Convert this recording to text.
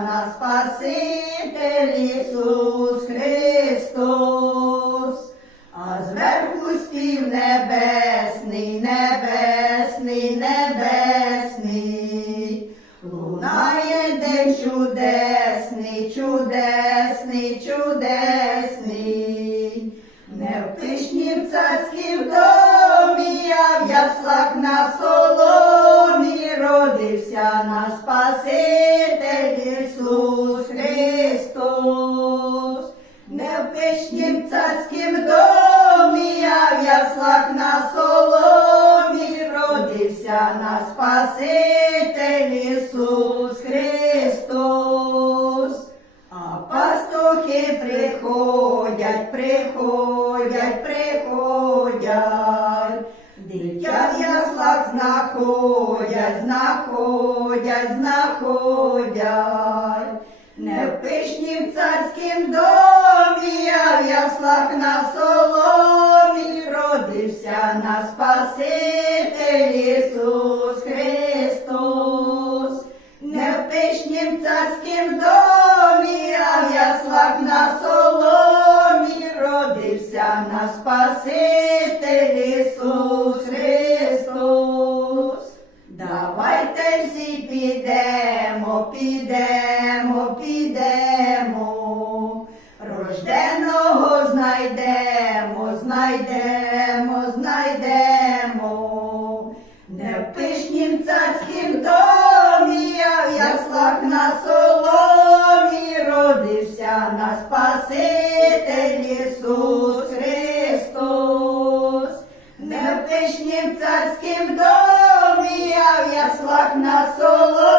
наш Спаситель Ісус Христос. А зверху спів небесний, небесний, небесний. Лунає день чудесний, чудесний, чудесний. Не в пишнім царськім домі, а в яслах на соломі Спаситель Ісус Христос. А пастухи приходять, приходять, приходять, дитя в яслах знаходять, знаходять, знаходять. Не в пишнім царськім домі, а в яслах на соломі родився наш Спаситель Ісус Спаситель Ісус Христос. Давайте всі підемо, підемо, підемо. Рожденого знайдемо, знайдемо, знайдемо. Не в пишнім царськім домі, а в яслах на соломі родився наш колишнім царським домі, а в яслах на соло.